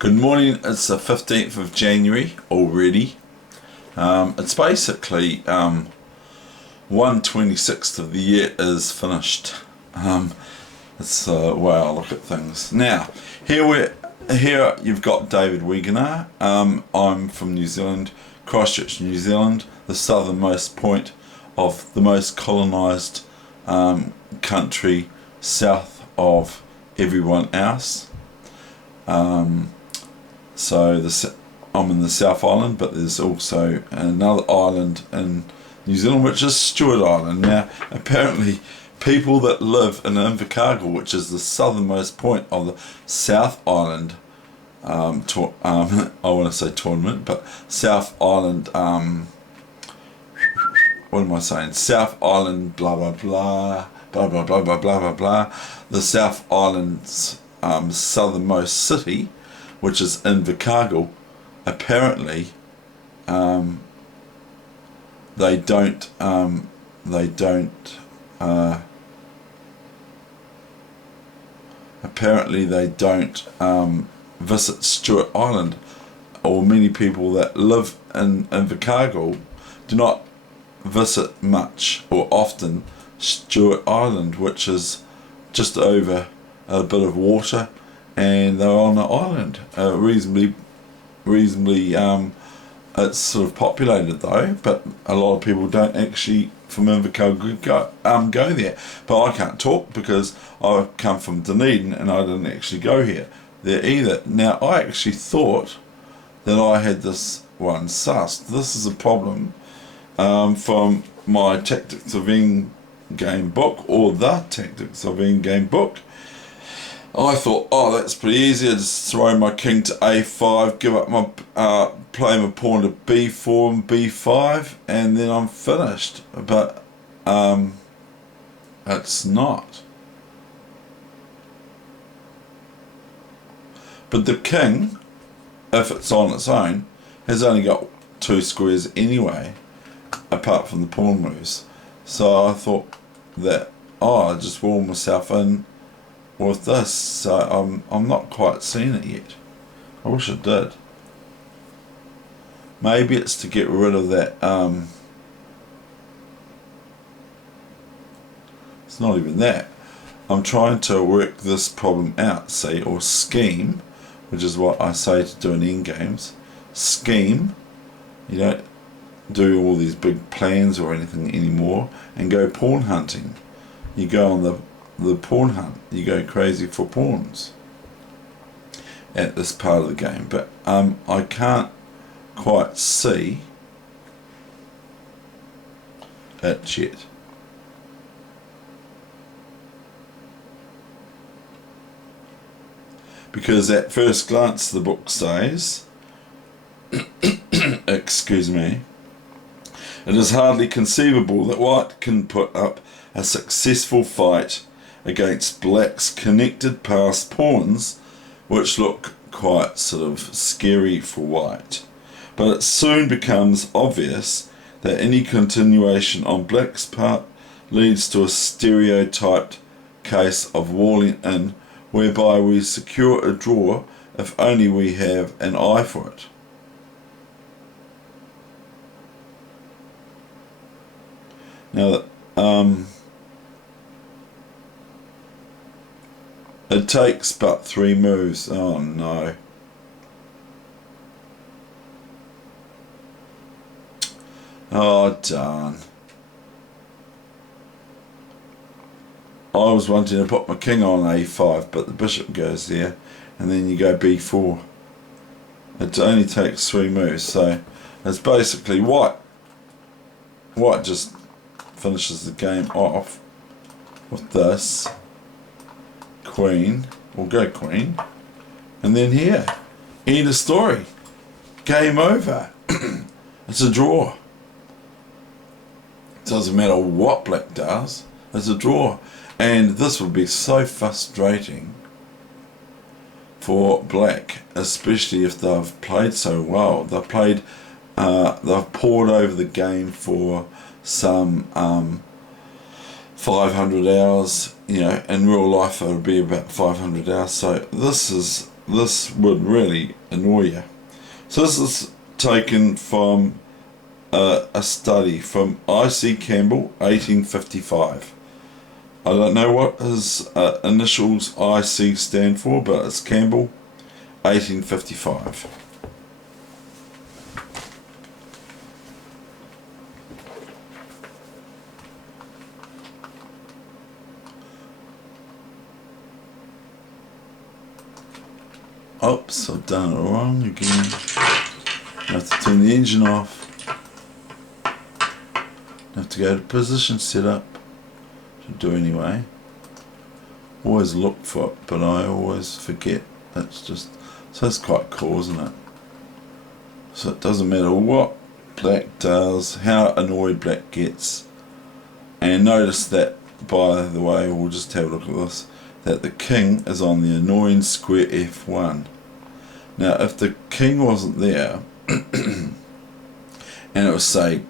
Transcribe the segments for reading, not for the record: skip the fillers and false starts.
Good morning, it's the 15th of January already. It's basically 1/26th of the year is finished. It's the way I look at things. Now, here you've got David Weegenaar. I'm from New Zealand, Christchurch, New Zealand, the southernmost point of the most colonised country south of everyone else. So I'm in the South Island, but there's also another island in New Zealand, which is Stewart Island. Now, apparently, people that live in Invercargill, which is the southernmost point of the South Island, I want to say tournament, but South Island, what am I saying? South Island, blah, blah, blah, blah, blah, blah, blah, blah, blah, blah. The South Island's southernmost city, which is Invercargill, apparently they don't visit Stewart Island, or many people that live in Invercargill do not visit much or often Stewart Island, which is just over a bit of water, and they're on an island, reasonably it's sort of populated though, but a lot of people don't actually from Invercargill go there. But I can't talk because I come from Dunedin and I didn't actually go there either. Now, I actually thought that I had this one sussed. This is a problem from my Tactics of Endgame book, or the Tactics of Endgame book. I thought, oh, that's pretty easy. I just throw my king to a5, give up my play my pawn to b4 and b5, and then I'm finished. But it's not. But the king, if it's on its own, has only got 2 squares anyway, apart from the pawn moves. So I thought that, I just wall myself in with this, so I'm not quite seeing it yet. I wish I did. Maybe it's to get rid of that, it's not even that. I'm trying to work this problem out, see, or scheme, which is what I say to do in endgames. Scheme, you don't do all these big plans or anything anymore, and go pawn hunting. You go on the pawn hunt, you go crazy for pawns at this part of the game, but I can't quite see it yet. Because at first glance the book says excuse me, it is hardly conceivable that white can put up a successful fight against black's connected passed pawns, which look quite sort of scary for white. But it soon becomes obvious that any continuation on black's part leads to a stereotyped case of walling in, whereby we secure a draw if only we have an eye for it. Now, it takes but 3 moves. Oh no. Oh darn. I was wanting to put my king on a5, but the bishop goes there, and then you go b4. It only takes 3 moves, so it's basically white just finishes the game off with this. Queen, we'll go queen, and then here, end of story, game over. It's a draw. It doesn't matter what black does, it's a draw. And this would be so frustrating for black, especially if they've played so well. They've poured over the game for some 500 hours, you know, in real life it would be about 500 hours, so this is this would really annoy you. So this is taken from a study from I.C. Campbell, 1855. I don't know what his initials I.C. stand for, but it's Campbell, 1855. Oops, I've done it wrong again. I have to turn the engine off. I have to go to position setup. Should do anyway. Always look for it, but I always forget. That's just, so that's quite cool, isn't it? So it doesn't matter what black does, how annoyed black gets. And notice that, by the way, we'll just have a look at this, that the king is on the annoying square F1. Now if the king wasn't there and it was, say,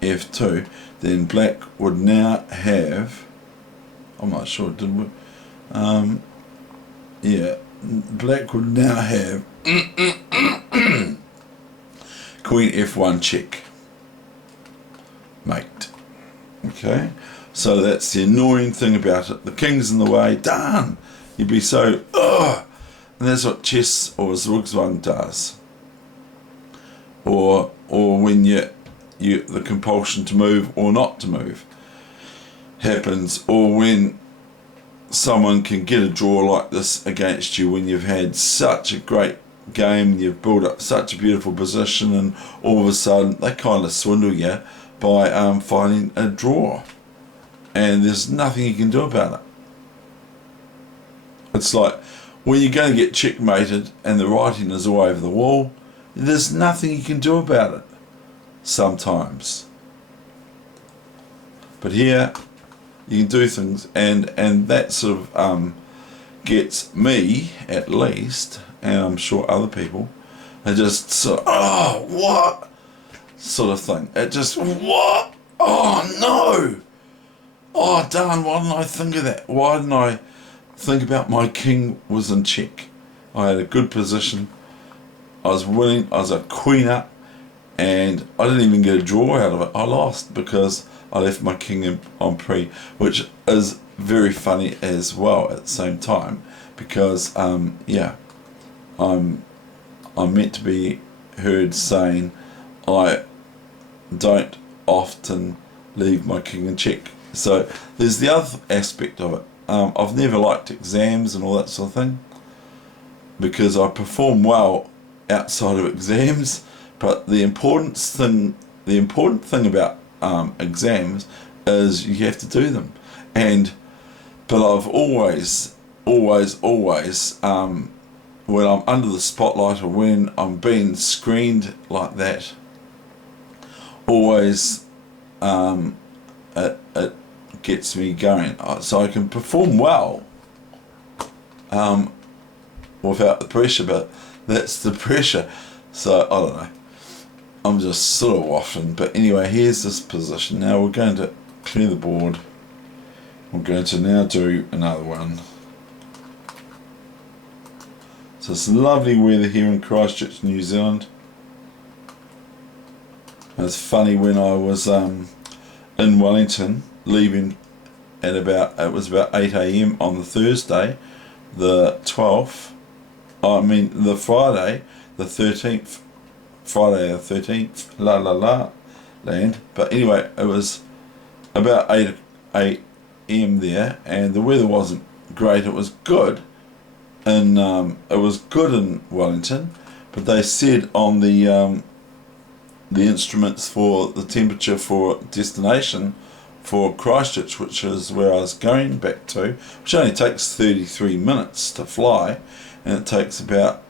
F2, then black would now have, I'm not sure, did we? Yeah, black would now have Queen F1 check, mate. Okay, so that's the annoying thing about it. The king's in the way, darn, you'd be so, ugh. And that's what chess or Zugzwang does. Or when the compulsion to move or not to move happens, or when someone can get a draw like this against you when you've had such a great game, you've built up such a beautiful position, and all of a sudden they kind of swindle you by finding a draw, and there's nothing you can do about it. It's like when you're going to get checkmated and the writing is all over the wall, there's nothing you can do about it sometimes. But here you can do things, and that sort of gets me, at least, and I'm sure other people, are just sort of, oh, what sort of thing. It just, what? Oh no! Oh darn, why didn't I think of that? Why didn't I think about my king was in check? I had a good position, I was winning, I was a queen up, and I didn't even get a draw out of it. I lost because I left my king on pre, which is very funny as well at the same time, because yeah, I'm meant to be heard saying I don't often leave my king in check. So there's the other aspect of it. I've never liked exams and all that sort of thing, because I perform well outside of exams, but the important thing about exams is you have to do them. But I've always when I'm under the spotlight or when I'm being screened like that, always it gets me going, so I can perform well without the pressure, but that's the pressure. So I don't know, I'm just sort of waffling. But anyway, here's this position. Now we're going to clear the board. We're going to now do another one. So it's lovely weather here in Christchurch, New Zealand. And it's funny, when I was in Wellington, leaving at it was about 8 AM on the Thursday, the 12th, the Friday, the 13th, Friday the 13th, land. But anyway, it was about 8 AM there, and the weather wasn't great. It was good, and it was good in Wellington, but they said on the instruments for the temperature for destination for Christchurch, which is where I was going back to, which only takes 33 minutes to fly, and it takes about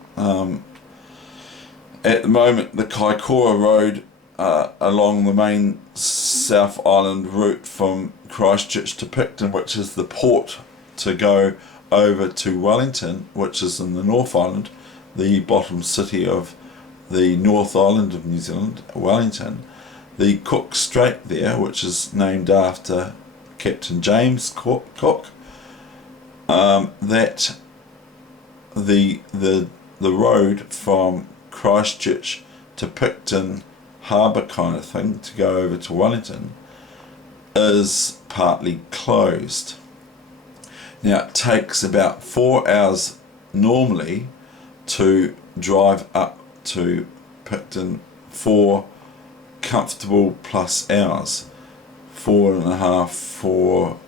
at the moment the Kaikoura Road along the main South Island route from Christchurch to Picton, which is the port to go over to Wellington, which is in the North Island, the bottom city of the North Island of New Zealand, Wellington. The Cook Strait there, which is named after Captain James Cook, that the the road from Christchurch to Picton Harbour kind of thing to go over to Wellington is partly closed. Now it takes about 4 hours normally to drive up to Picton, 4 comfortable plus hours, 4.5, 4,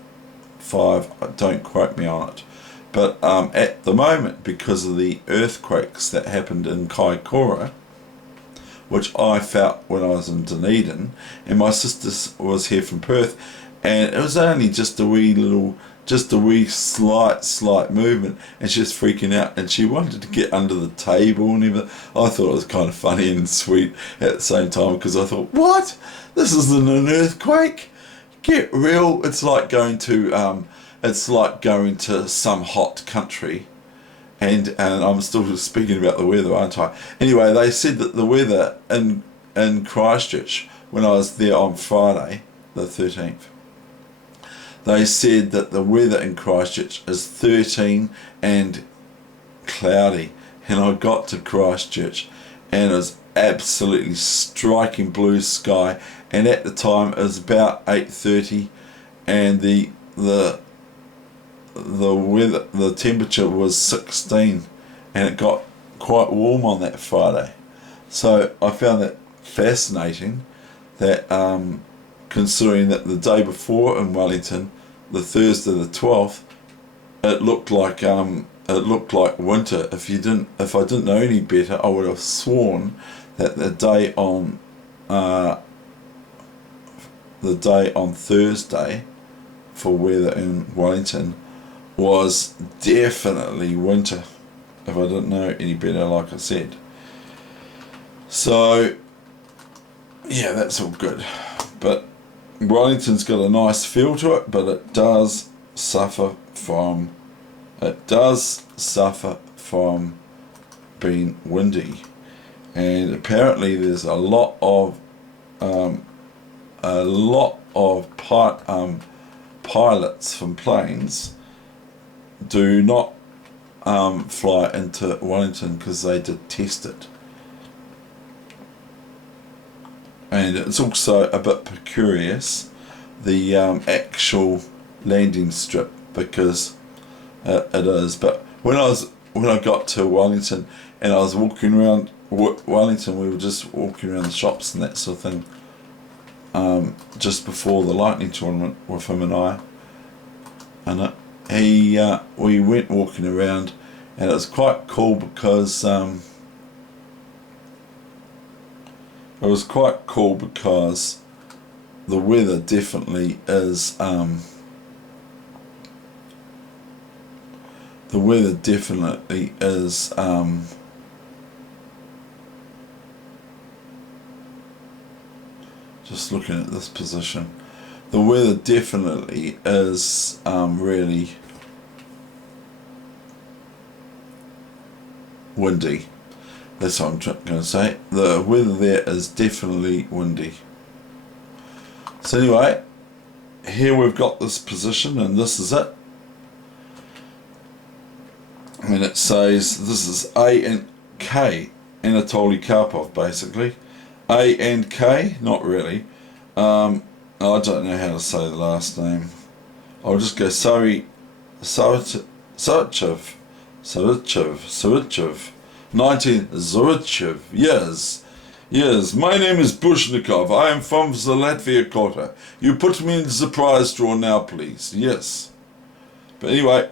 5, don't quote me on it. But at the moment, because of the earthquakes that happened in Kaikoura, which I felt when I was in Dunedin, and my sister was here from Perth, and it was only just a wee slight movement, and she was freaking out, and she wanted to get under the table and everything. I thought it was kind of funny and sweet at the same time, because I thought, what? This isn't an earthquake? Get real. It's like going to some hot country, and I'm still speaking about the weather, aren't I? Anyway, they said that the weather in Christchurch, when I was there on Friday, the 13th, they said that the weather in Christchurch is 13 and cloudy, and I got to Christchurch and it was absolutely striking blue sky, and at the time it was about 8:30, and the weather, the temperature was 16, and it got quite warm on that Friday. So I found that fascinating, that considering that the day before in Wellington, the Thursday the 12th, it looked like winter. If I didn't know any better, I would have sworn that the day on Thursday for weather in Wellington was definitely winter, if I didn't know any better, like I said. So yeah, that's all good, but Wellington's got a nice feel to it, but it does suffer from being windy, and apparently there's a lot of pilots from planes do not fly into Wellington because they detest it. And it's also a bit precarious, the actual landing strip, because it is. But when I got to Wellington and I was walking around Wellington, we were just walking around the shops and that sort of thing, just before the lightning tournament with him and I, and we went walking around, and it was quite cool because the weather definitely is just looking at this position, the weather definitely is really windy. That's what I'm going to say. The weather there is definitely windy. So anyway, here we've got this position, and this is it. And it says this is A and K, Anatoly Karpov, basically. A and K, not really. I don't know how to say the last name. I'll just go Savichev. 19 Zurichev, yes, my name is Bushnikov, I am from the Latvia quarter. You put me in the surprise drawer now, please, yes. But anyway,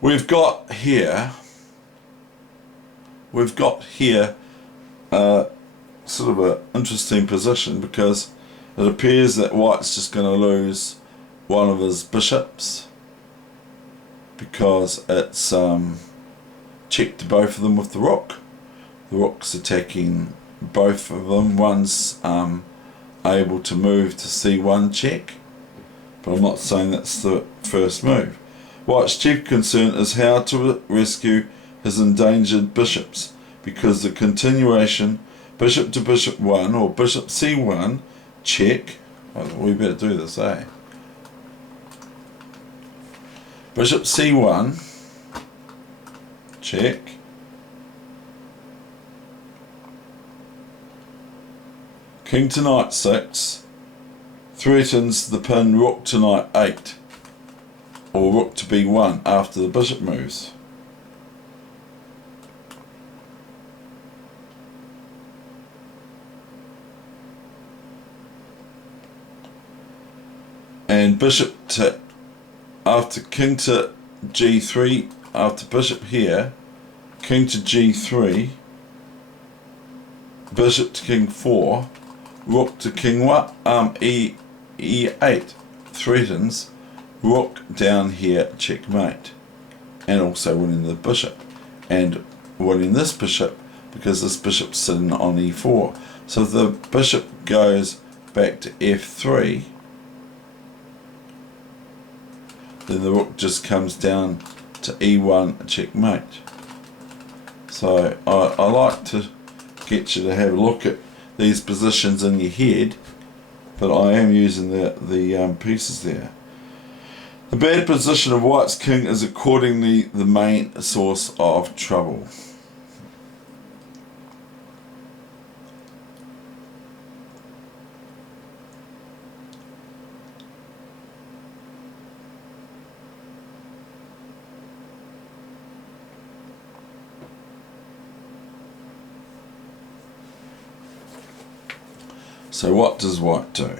we've got here sort of an interesting position, because it appears that White's just going to lose one of his bishops, because it's checked both of them with the rook. The rook's attacking both of them. One's able to move to C1 check, but I'm not saying that's the first move. White's chief concern is how to rescue his endangered bishops, because the continuation bishop to bishop 1 or bishop C1 check, we better do this, Bishop C1 check. King to knight 6 threatens the pin rook to knight 8 or rook to b1 after the bishop moves. And bishop to, after king to g3, after bishop here, king to g3, bishop to king 4, rook to king 1, e8 threatens rook down here, checkmate, and also winning the bishop, and winning this bishop because this bishop's sitting on e4. So if the bishop goes back to f3, then the rook just comes down to e1, checkmate. So I like to get you to have a look at these positions in your head, but I am using the pieces there. The bad position of white's king is accordingly the main source of trouble. So what does white do?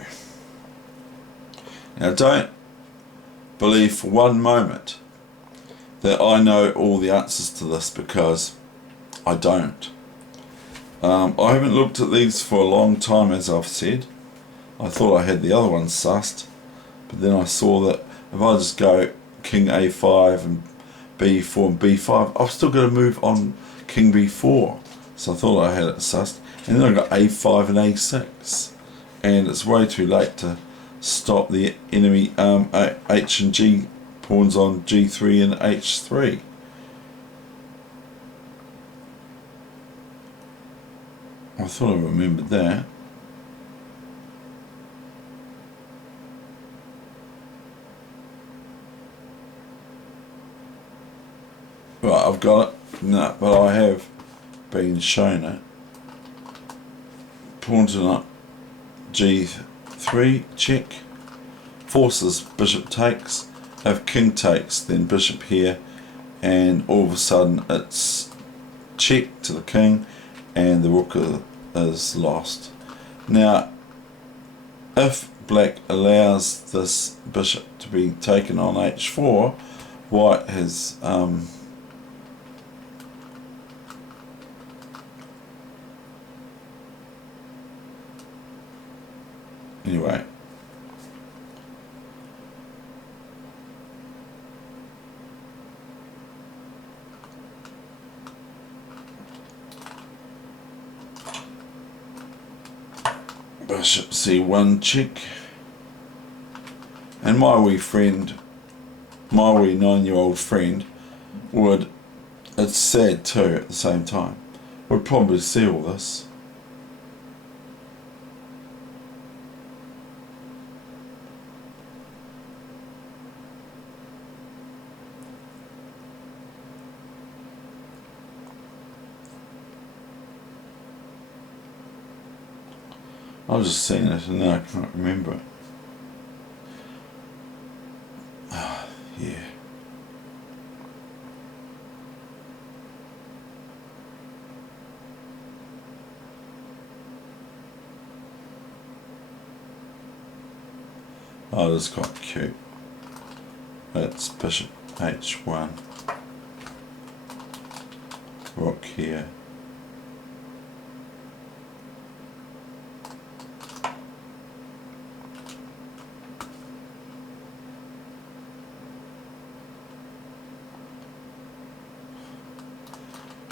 Now don't believe for one moment that I know all the answers to this, because I don't. I haven't looked at these for a long time, as I've said. I thought I had the other ones sussed, but then I saw that if I just go king a5 and b4 and b5, I've still got to move on king b4. So I thought I had it sussed. And then I got a5 and a6, and it's way too late to stop the enemy h and g pawns on g3 and h3. I thought I remembered that. Right, I've got it. No, but I have been shown it. Pawn to knight g3, check. Forces bishop takes. If king takes, then bishop here, and all of a sudden it's check to the king, and the rook is lost. Now, if black allows this bishop to be taken on h4, white has anyway, bishop c1 check, and my wee 9-year-old friend would, it's sad too at the same time, would probably see all this. I've just seen it and now I can't remember it. Yeah. Oh, that's quite cute. That's bishop h1. Rook here.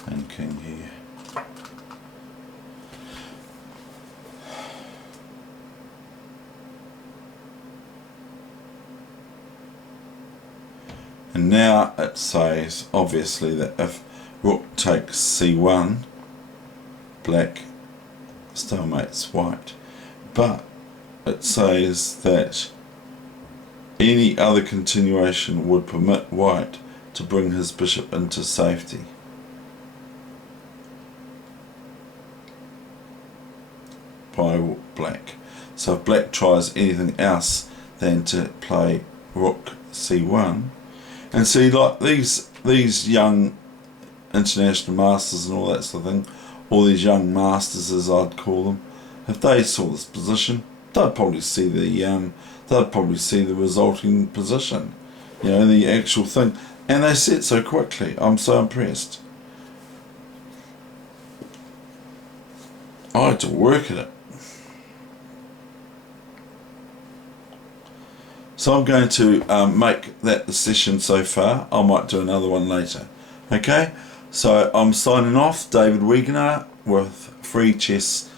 And king here. And now it says obviously that if rook takes c1, black stalemates white, but it says that any other continuation would permit white to bring his bishop into safety. play black. So if black tries anything else than to play rook c1, and see, like these young international masters and all that sort of thing, all these young masters as I'd call them, if they saw this position, they'd probably see the resulting position, you know, the actual thing, and they see it so quickly. I'm so impressed. I had to work at it. So I'm going to make that the session so far. I might do another one later. Okay, so I'm signing off, David Weegenaar, with Free Chess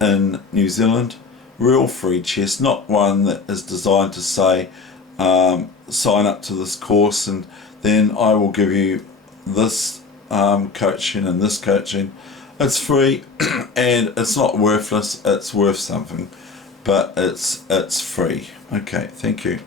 in New Zealand. Real free chess, not one that is designed to say sign up to this course and then I will give you this coaching and this coaching. It's free and it's not worthless, it's worth something, but it's free. Okay, thank you.